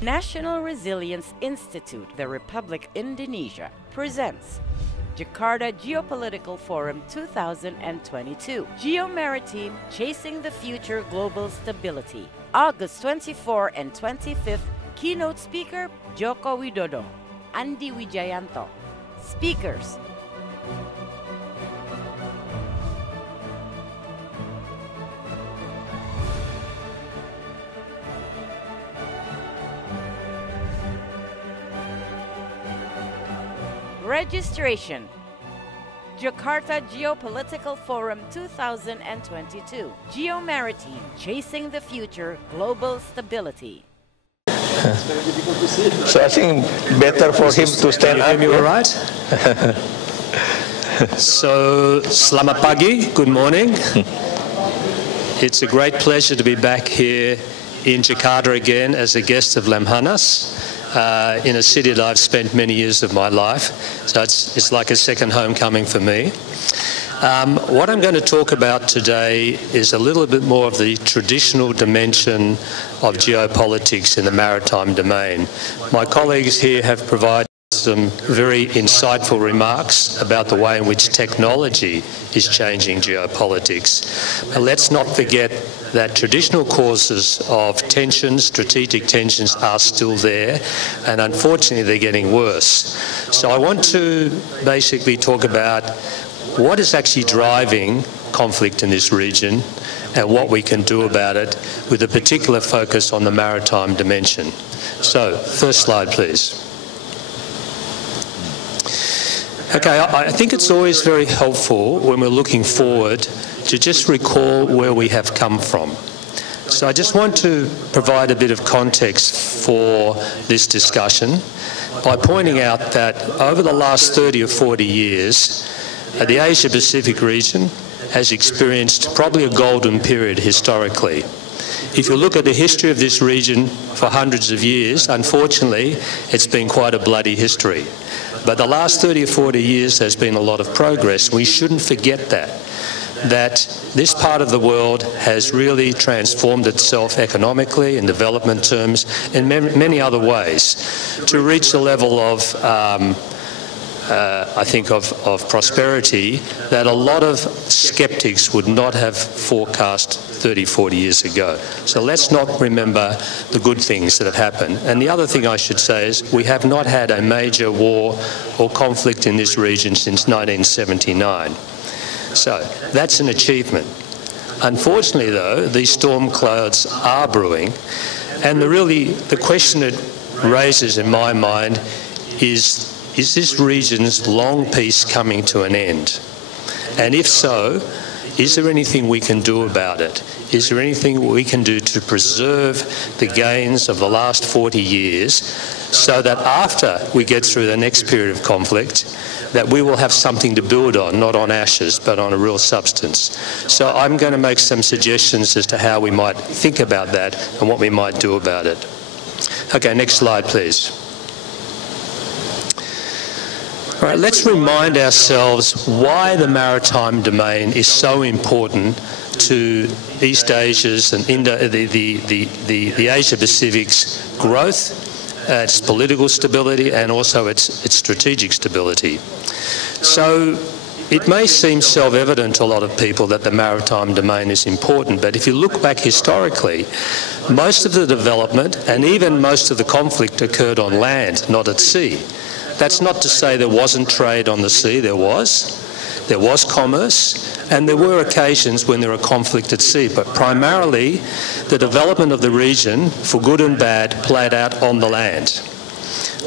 National Resilience Institute, the Republic Indonesia, presents Jakarta Geopolitical Forum 2022. Geomaritime Chasing the Future Global Stability. August 24 and 25th. Keynote speaker Joko Widodo, Andi Wijayanto. Speakers Registration. Jakarta Geopolitical Forum 2022. Geomaritime Chasing the Future Global Stability. So I think better for him to stand up. Can you hear me all right? So, selamat pagi, good morning. It's a great pleasure to be back here in Jakarta again as a guest of Lemhannas, in a city that I've spent many years of my life. So it's like a second homecoming for me. What I'm going to talk about today is a little bit more of the traditional dimension of geopolitics in the maritime domain. My colleagues here have provided some very insightful remarks about the way in which technology is changing geopolitics. But let's not forget that traditional causes of tensions, strategic tensions, are still there, and unfortunately they're getting worse. So I want to basically talk about what is actually driving conflict in this region and what we can do about it, with a particular focus on the maritime dimension. So, first slide, please. Okay, I think it's always very helpful when we're looking forward to just recall where we have come from. So I just want to provide a bit of context for this discussion by pointing out that over the last 30 or 40 years, the Asia-Pacific region has experienced probably a golden period historically. If you look at the history of this region for hundreds of years, unfortunately, it's been quite a bloody history. But the last 30 or 40 years, there's been a lot of progress. We shouldn't forget that this part of the world has really transformed itself economically, in development terms, in many other ways, to reach the level of I think of prosperity that a lot of skeptics would not have forecast 30, 40 years ago. So let's not remember the good things that have happened. And the other thing I should say is we have not had a major war or conflict in this region since 1979. So that's an achievement. Unfortunately, though, these storm clouds are brewing, and the question it raises in my mind is this region's long peace coming to an end? And if so, is there anything we can do about it? Is there anything we can do to preserve the gains of the last 40 years so that after we get through the next period of conflict, that we will have something to build on, not on ashes, but on a real substance? So I'm going to make some suggestions as to how we might think about that and what we might do about it. Okay, next slide, please. All right, let's remind ourselves why the maritime domain is so important to East Asia's and the Asia-Pacific's growth, its political stability, and also its strategic stability. So it may seem self-evident to a lot of people that the maritime domain is important, but if you look back historically, most of the development and even most of the conflict occurred on land, not at sea. That's not to say there wasn't trade on the sea. There was commerce, and there were occasions when there were conflict at sea, but primarily the development of the region, for good and bad, played out on the land.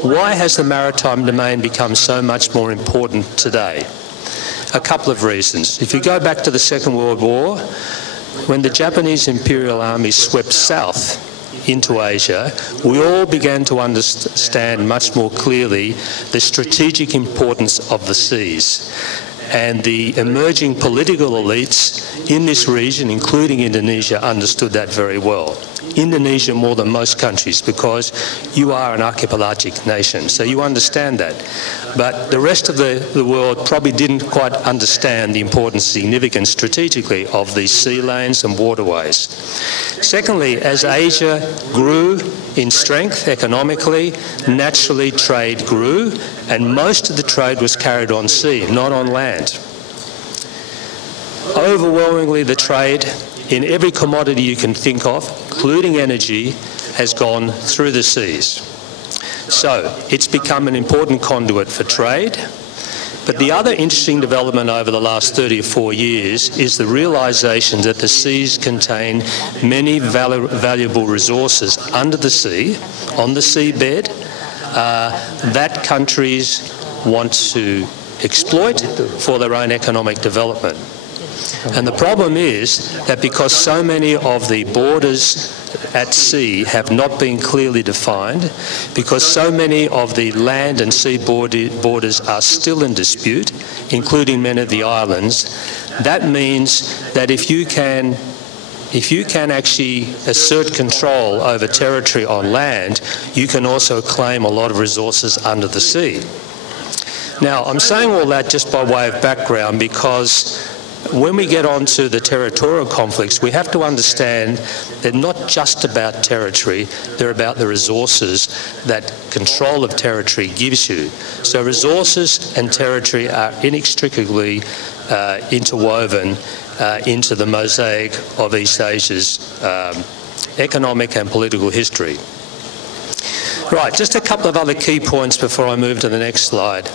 Why has the maritime domain become so much more important today? A couple of reasons. If you go back to the Second World War, when the Japanese Imperial Army swept south into Asia, we all began to understand much more clearly the strategic importance of the seas. And the emerging political elites in this region, including Indonesia, understood that very well. Indonesia more than most countries, because you are an archipelagic nation, so you understand that. But the rest of the world probably didn't quite understand the importance, significance strategically of these sea lanes and waterways. Secondly, as Asia grew in strength economically, naturally trade grew, and most of the trade was carried on sea, not on land. Overwhelmingly, the trade in every commodity you can think of, including energy, has gone through the seas. So it's become an important conduit for trade. But the other interesting development over the last 30 or 4 years is the realisation that the seas contain many valuable resources under the sea, on the seabed, that countries want to exploit for their own economic development. And the problem is that because so many of the borders at sea have not been clearly defined, because so many of the land and sea borders are still in dispute, including many of the islands, that means that if you can actually assert control over territory on land, you can also claim a lot of resources under the sea. Now, I'm saying all that just by way of background because when we get on to the territorial conflicts, we have to understand they're not just about territory, they're about the resources that control of territory gives you. So resources and territory are inextricably interwoven into the mosaic of East Asia's economic and political history. Right, just a couple of other key points before I move to the next slide.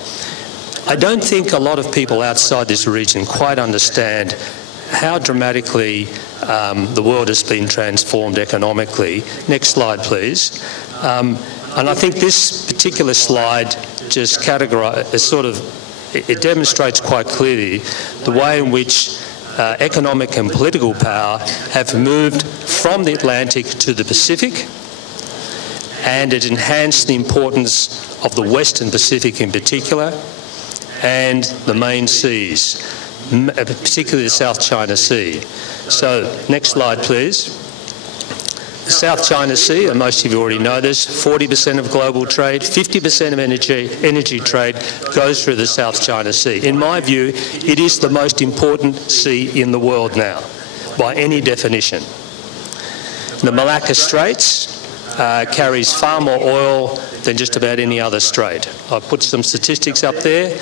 I don't think a lot of people outside this region quite understand how dramatically the world has been transformed economically. Next slide, please. And I think this particular slide just it demonstrates quite clearly the way in which economic and political power have moved from the Atlantic to the Pacific, and it enhanced the importance of the Western Pacific in particular, and the main seas, particularly the South China Sea. So, next slide, please. The South China Sea, and most of you already know this, 40% of global trade, 50% of energy trade goes through the South China Sea. In my view, it is the most important sea in the world now, by any definition. The Malacca Straits carries far more oil than just about any other strait. I've put some statistics up there.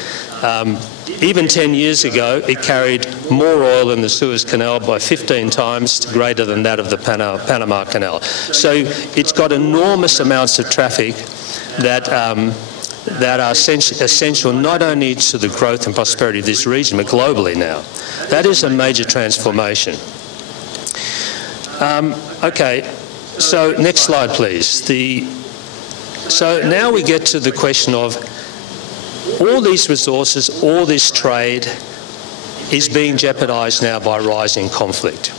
Even 10 years ago, it carried more oil in the Suez Canal by 15 times greater than that of the Panama Canal. So it's got enormous amounts of traffic that are essential not only to the growth and prosperity of this region, but globally now. That is a major transformation. Okay. So next slide, please. So now we get to the question of all these resources, all this trade is being jeopardised now by rising conflict.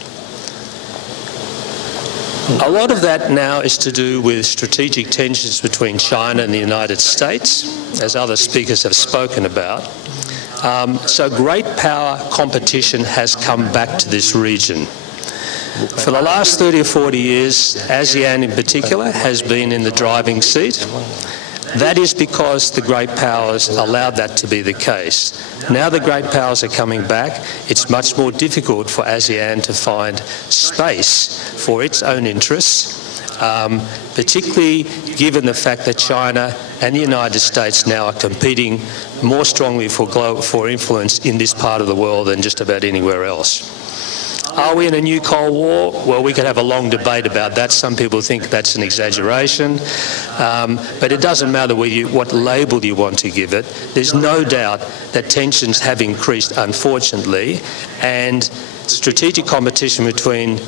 A lot of that now is to do with strategic tensions between China and the United States, as other speakers have spoken about. So great power competition has come back to this region. For the last 30 or 40 years, ASEAN in particular has been in the driving seat. That is because the great powers allowed that to be the case. Now the great powers are coming back. It's much more difficult for ASEAN to find space for its own interests, particularly given the fact that China and the United States now are competing more strongly for influence in this part of the world than just about anywhere else. Are we in a new Cold War? Well, we could have a long debate about that. Some people think that's an exaggeration. But it doesn't matter what label you want to give it. There's no doubt that tensions have increased, unfortunately, and strategic competition between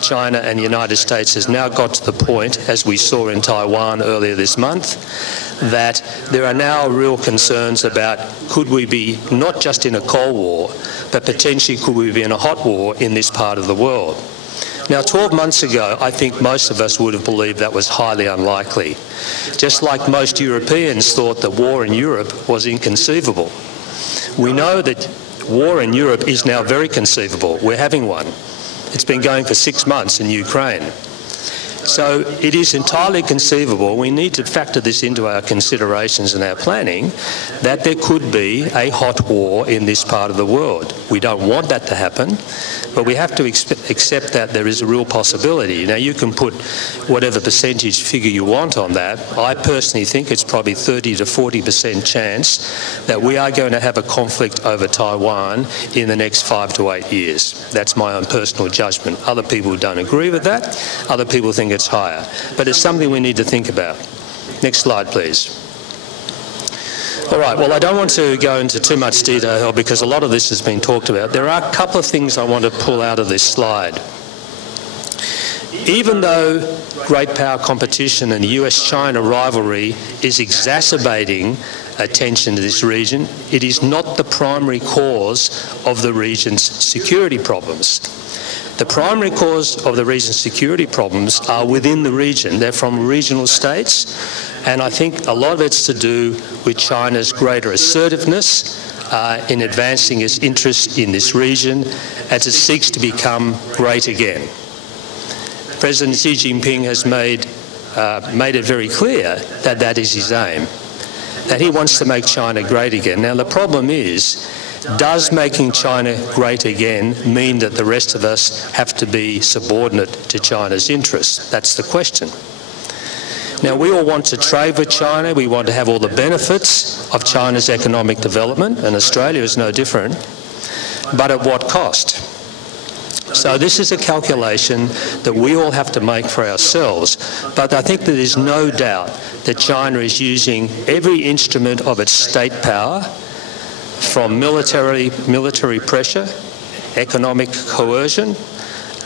China and the United States has now got to the point, as we saw in Taiwan earlier this month, that there are now real concerns about could we be not just in a Cold War, but potentially could we be in a hot war in this part of the world. Now, 12 months ago, I think most of us would have believed that was highly unlikely. Just like most Europeans thought that war in Europe was inconceivable. We know that war in Europe is now very conceivable. We're having one. It's been going for 6 months in Ukraine. So it is entirely conceivable, we need to factor this into our considerations and our planning, that there could be a hot war in this part of the world. We don't want that to happen, but we have to accept that there is a real possibility. Now, you can put whatever percentage figure you want on that. I personally think it's probably 30 to 40% chance that we are going to have a conflict over Taiwan in the next 5 to 8 years. That's my own personal judgment. Other people don't agree with that. Other people think it's higher. But it's something we need to think about. Next slide, please. All right, well, I don't want to go into too much detail because a lot of this has been talked about. There are a couple of things I want to pull out of this slide. Even though great power competition and the US-China rivalry is exacerbating attention to this region, it is not the primary cause of the region's security problems. The primary cause of the region's security problems are within the region. They're from regional states, and I think a lot of it's to do with China's greater assertiveness in advancing its interests in this region as it seeks to become great again. President Xi Jinping has made it very clear that that is his aim, that he wants to make China great again. Now, the problem is, does making China great again mean that the rest of us have to be subordinate to China's interests? That's the question. Now, we all want to trade with China. We want to have all the benefits of China's economic development, and Australia is no different. But at what cost? So this is a calculation that we all have to make for ourselves. But I think that there's no doubt that China is using every instrument of its state power, from military pressure, economic coercion,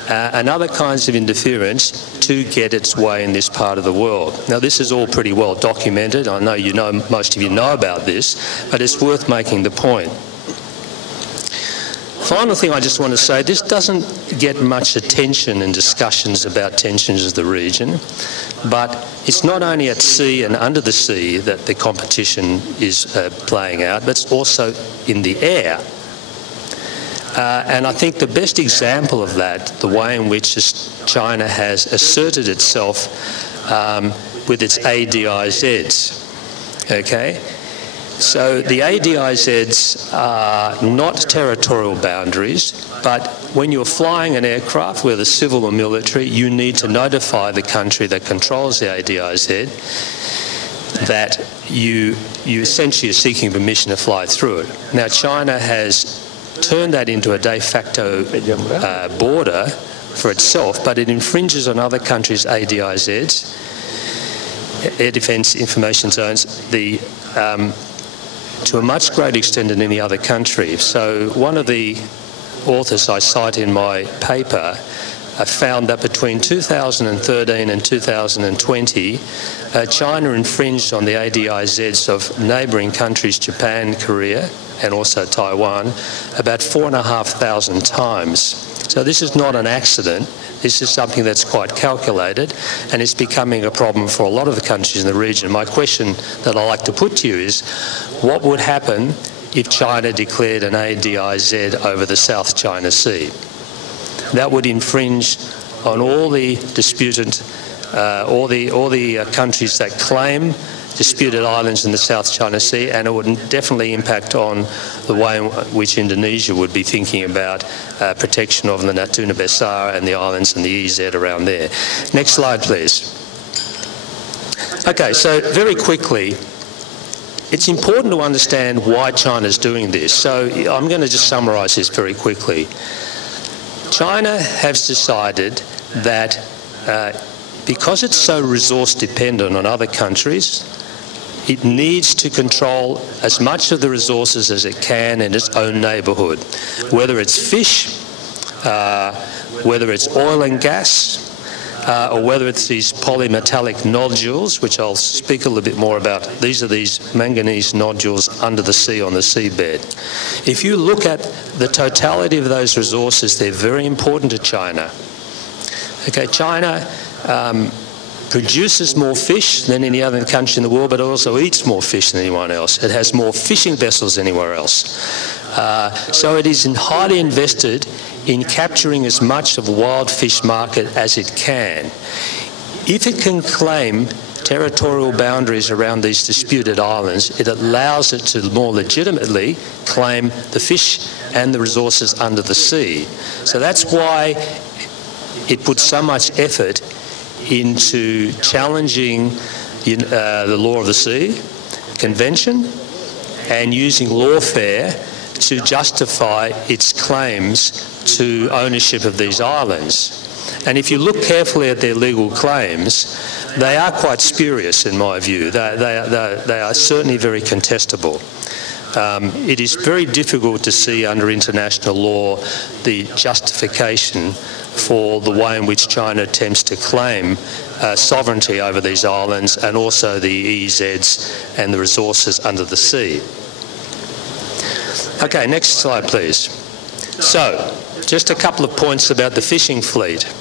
and other kinds of interference to get its way in this part of the world. Now, this is all pretty well documented. I know most of you know about this, but it's worth making the point. Final thing I just want to say, this doesn't get much attention in discussions about tensions of the region, but it's not only at sea and under the sea that the competition is playing out, but it's also in the air. And I think the best example of that, the way in which China has asserted itself with its ADIZs, okay? So the ADIZs are not territorial boundaries, but when you're flying an aircraft, whether civil or military, you need to notify the country that controls the ADIZ that you essentially are seeking permission to fly through it. Now, China has turned that into a de facto border for itself, but it infringes on other countries' ADIZs, Air Defence Information Zones, to a much greater extent than any other country. So one of the authors I cite in my paper found that between 2013 and 2020, China infringed on the ADIZs of neighbouring countries, Japan, Korea, and also Taiwan, about 4,500 times. So this is not an accident. This is something that's quite calculated, and it's becoming a problem for a lot of the countries in the region. My question that I like to put to you is, what would happen if China declared an ADIZ over the South China Sea? That would infringe on all the disputed, all the countries that claim disputed islands in the South China Sea, and it would definitely impact on the way in which Indonesia would be thinking about protection of the Natuna Besar and the islands and the EZ around there. Next slide, please. Okay, so very quickly, it's important to understand why China's doing this. So I'm going to just summarise this very quickly. China has decided that because it's so resource dependent on other countries, it needs to control as much of the resources as it can in its own neighbourhood, whether it's fish, whether it's oil and gas, or whether it's these polymetallic nodules, which I'll speak a little bit more about. These are these manganese nodules under the sea on the seabed. If you look at the totality of those resources, they're very important to China. Okay, China produces more fish than any other country in the world, but it also eats more fish than anyone else. It has more fishing vessels than anywhere else. So it is highly invested in capturing as much of the wild fish market as it can. If it can claim territorial boundaries around these disputed islands, it allows it to more legitimately claim the fish and the resources under the sea. So that's why it puts so much effort into challenging the law of the sea, convention, and using lawfare to justify its claims to ownership of these islands. And if you look carefully at their legal claims, they are quite spurious in my view. They are certainly very contestable. It is very difficult to see under international law the justification for the way in which China attempts to claim sovereignty over these islands and also the EEZs and the resources under the sea. Okay, next slide please. So, just a couple of points about the fishing fleet.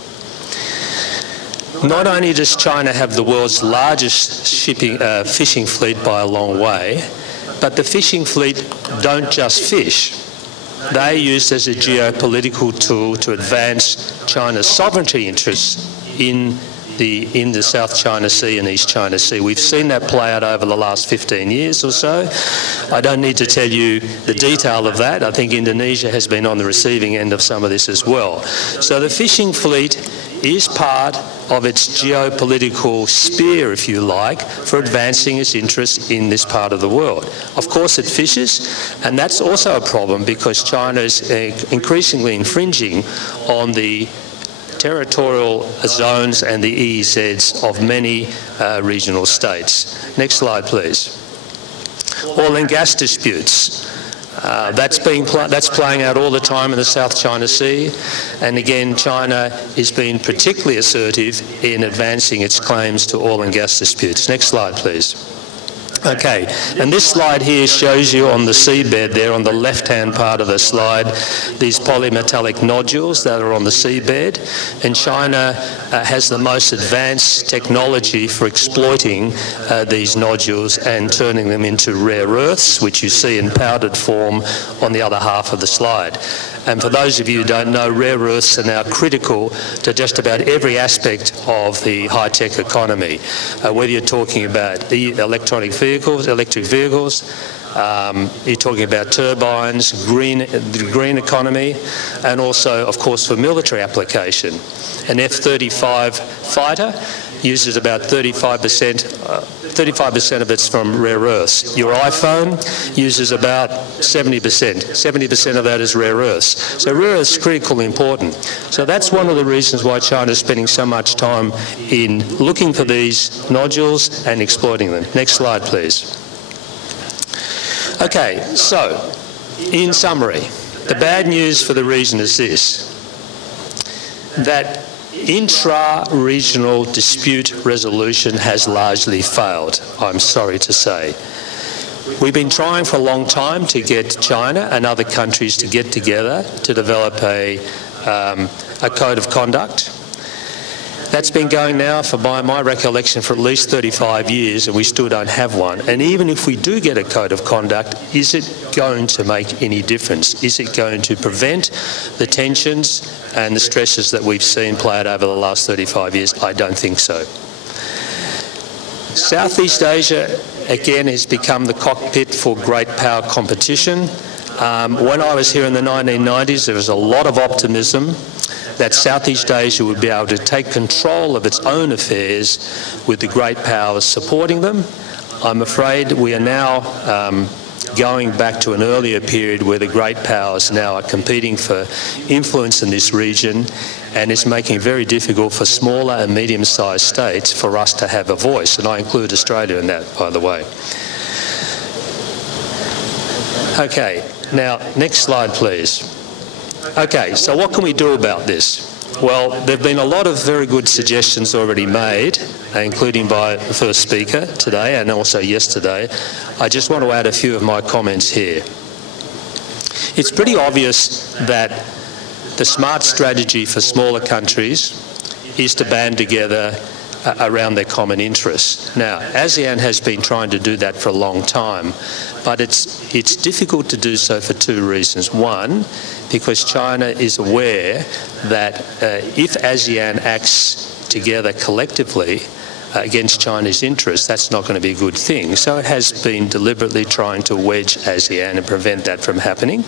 Not only does China have the world's largest fishing fleet by a long way, but the fishing fleet don't just fish. They are used as a geopolitical tool to advance China's sovereignty interests in the South China Sea and East China Sea. We've seen that play out over the last 15 years or so. I don't need to tell you the detail of that. I think Indonesia has been on the receiving end of some of this as well. So the fishing fleet is part of its geopolitical spear, if you like, for advancing its interests in this part of the world. Of course it fishes, and that's also a problem because China is increasingly infringing on the territorial zones and the EEZs of many regional states. Next slide, please. Oil and gas disputes. That's playing out all the time in the South China Sea, and again China is being particularly assertive in advancing its claims to oil and gas disputes. Next slide please. Okay, and this slide here shows you on the seabed there on the left-hand part of the slide these polymetallic nodules that are on the seabed, and China has the most advanced technology for exploiting these nodules and turning them into rare earths, which you see in powdered form on the other half of the slide. And for those of you who don't know, rare earths are now critical to just about every aspect of the high-tech economy. Whether you're talking about the electric vehicles, you're talking about turbines, the green economy, and also, of course, for military application. An F-35 fighter uses about 35% of it's from rare earths. Your iPhone uses about 70%. 70% of that is rare earths. So rare earths is critically important. So that's one of the reasons why China is spending so much time in looking for these nodules and exploiting them. Next slide, please. Okay, so in summary, the bad news for the region is this, that intra-regional dispute resolution has largely failed, I'm sorry to say. We've been trying for a long time to get China and other countries to get together to develop a code of conduct. That's been going now, for by my recollection, for at least 35 years, and we still don't have one. And even if we do get a code of conduct, is it going to make any difference? Is it going to prevent the tensions and the stresses that we've seen play out over the last 35 years? I don't think so. Southeast Asia, again, has become the cockpit for great power competition. When I was here in the 1990s, there was a lot of optimism that Southeast Asia would be able to take control of its own affairs with the great powers supporting them. I'm afraid we are now going back to an earlier period where the great powers now are competing for influence in this region, and it's making it very difficult for smaller and medium-sized states for us to have a voice, and I include Australia in that, by the way. Okay, now next slide please. Okay, so what can we do about this? Well, there have been a lot of very good suggestions already made, including by the first speaker today and also yesterday. I just want to add a few of my comments here. It's pretty obvious that the smart strategy for smaller countries is to band together around their common interests. Now, ASEAN has been trying to do that for a long time, but it's difficult to do so for two reasons. One, because China is aware that if ASEAN acts together collectively against China's interests, that's not going to be a good thing. So it has been deliberately trying to wedge ASEAN and prevent that from happening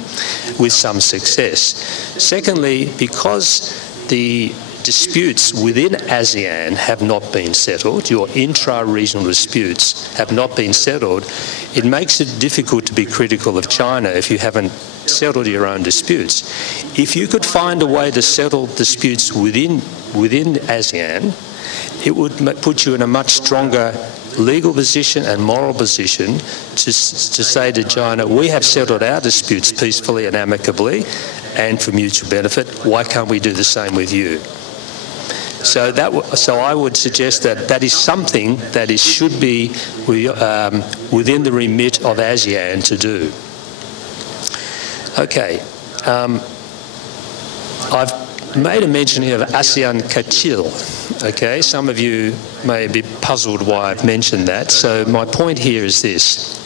with some success. Secondly, because the disputes within ASEAN have not been settled, your intra-regional disputes have not been settled, it makes it difficult to be critical of China if you haven't settled your own disputes. If you could find a way to settle disputes within ASEAN, it would put you in a much stronger legal position and moral position to say to China, we have settled our disputes peacefully and amicably and for mutual benefit, why can't we do the same with you? So I would suggest that that is something that should be within the remit of ASEAN to do. Okay, I've made a mention here of ASEAN Kecil. Okay, some of you may be puzzled why I've mentioned that. So my point here is this.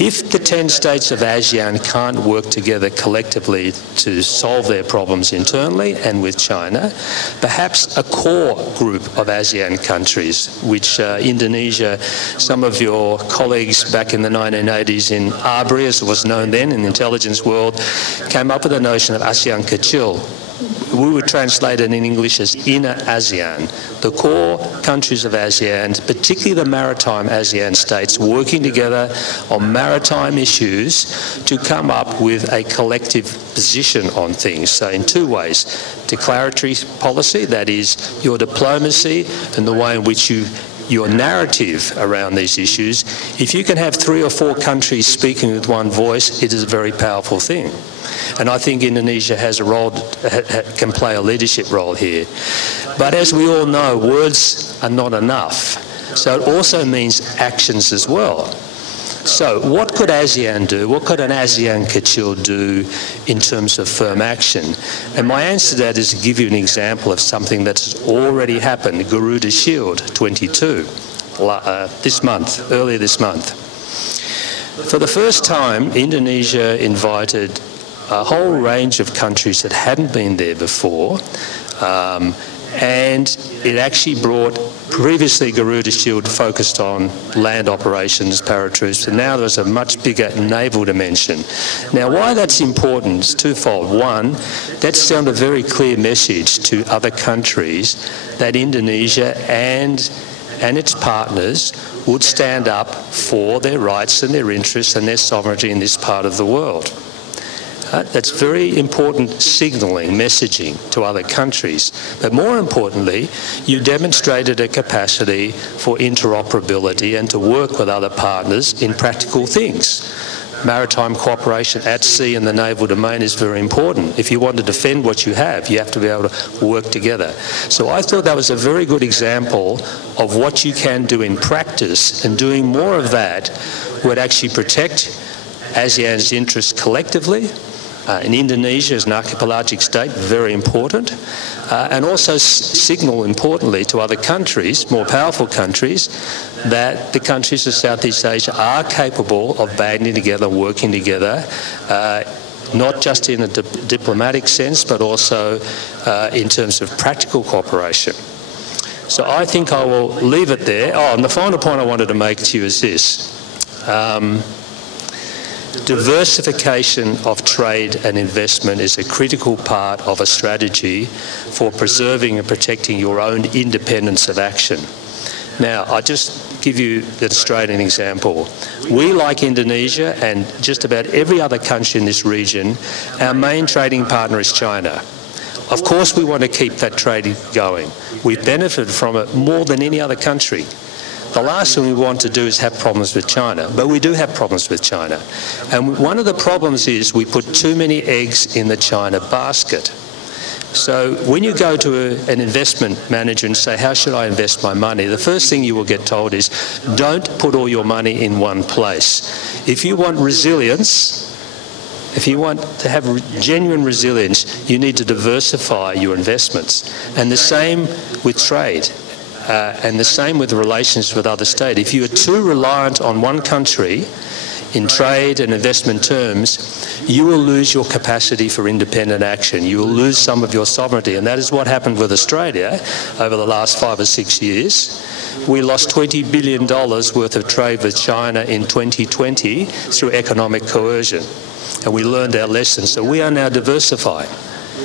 If the 10 states of ASEAN can't work together collectively to solve their problems internally and with China, perhaps a core group of ASEAN countries, which Indonesia, some of your colleagues back in the 1980s in ABRI, as it was known then in the intelligence world, came up with the notion of ASEAN Kecil. We would translate it in English as inner ASEAN. The core countries of ASEAN, particularly the maritime ASEAN states, working together on maritime issues to come up with a collective position on things. So in two ways, declaratory policy, that is your diplomacy and the way in which your narrative around these issues. If you can have 3 or 4 countries speaking with one voice, it is a very powerful thing. And I think Indonesia has a role, can play a leadership role here. But as we all know, words are not enough. So it also means actions as well. So what could ASEAN do? What could an ASEAN Kecil do in terms of firm action? And my answer to that is to give you an example of something that's already happened, Garuda Shield 22, earlier this month. For the first time, Indonesia invited a whole range of countries that hadn't been there before, and it actually brought, previously Garuda Shield focused on land operations, paratroops, and now there's a much bigger naval dimension. Now why that's important is twofold. One, that sent a very clear message to other countries that Indonesia and its partners would stand up for their rights and their interests and their sovereignty in this part of the world. That's very important signalling, messaging to other countries. But more importantly, you demonstrated a capacity for interoperability and to work with other partners in practical things. Maritime cooperation at sea in the naval domain is very important. If you want to defend what you have to be able to work together. So I thought that was a very good example of what you can do in practice, and doing more of that would actually protect ASEAN's interests collectively. In Indonesia as an archipelagic state, very important, and also signal importantly to other countries, more powerful countries, that the countries of Southeast Asia are capable of banding together, working together, not just in a diplomatic sense, but also in terms of practical cooperation. So I think I will leave it there. Oh, and the final point I wanted to make to you is this. Diversification of trade and investment is a critical part of a strategy for preserving and protecting your own independence of action. Now, I'll just give you the Australian example. We, like Indonesia and just about every other country in this region, our main trading partner is China. Of course, we want to keep that trade going. We've benefited from it more than any other country. The last thing we want to do is have problems with China, but we do have problems with China. And one of the problems is we put too many eggs in the China basket. So when you go to an investment manager and say, how should I invest my money? The first thing you will get told is, don't put all your money in one place. If you want resilience, if you want to have genuine resilience, you need to diversify your investments. And the same with trade. And the same with the relations with other states. If you are too reliant on one country in trade and investment terms, you will lose your capacity for independent action. You will lose some of your sovereignty. And that is what happened with Australia over the last 5 or 6 years. We lost $20 billion worth of trade with China in 2020 through economic coercion. And we learned our lesson. So we are now diversified.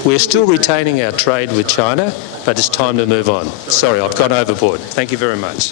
We're still retaining our trade with China, but it's time to move on. Sorry, I've gone overboard. Thank you very much.